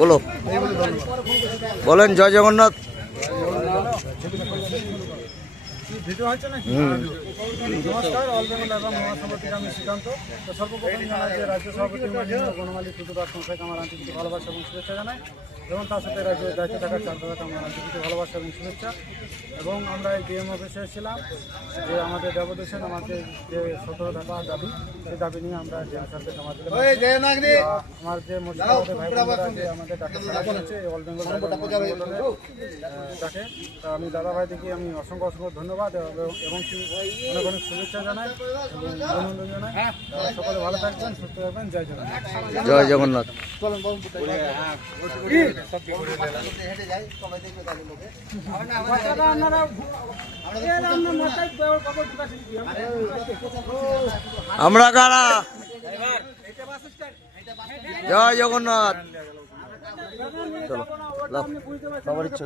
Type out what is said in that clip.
বলো, বলেন জয় জগন্নাথ। ভিডিও হচ্ছে না? নমস্কার, অল বেঙ্গল এবং মহাসভা থেকে আমি শ্রীকান্ত। তো সর্বপ্রথম জানাই যে রাজ্য সভাপতি মাননীয় বনমালী টুটুদাস মহাশয়কে আমার আন্তরিক ভালোবাসা এবং শুভেচ্ছা জানাই, এবং তার সাথে রাজ্যের দায়িত্বে থাকা চারদাদাকে আমার আন্তরিক ভালোবাসা এবং শুভেচ্ছা। এবং আমরা এই ডিএম অফিসে এসেছিলাম যে আমাদের দেবদেশের আমাদের যে 17 দফা দাবি, সেই দাবি নিয়ে আমরা ডিএম স্যারকে জমা দিলাম। আমার যে মুর্শিদাবাদের ভাই বোনেরা যে আমাদের ডাকে আছে অল বেঙ্গল ডাকে, তা আমি দাদা ভাই দেখি আমি অসংখ্য ধন্যবাদ এবং কি অনেক অনেক শুভেচ্ছা জানাই এবং অভিনন্দন জানাই। সকলে ভালো থাকবেন, সুস্থ থাকবেন। জয় জগন্নাথ। জয় জগন্নাথ। আমরা কারা? জয় জগন্নাথ। চলো, সবার ইচ্ছা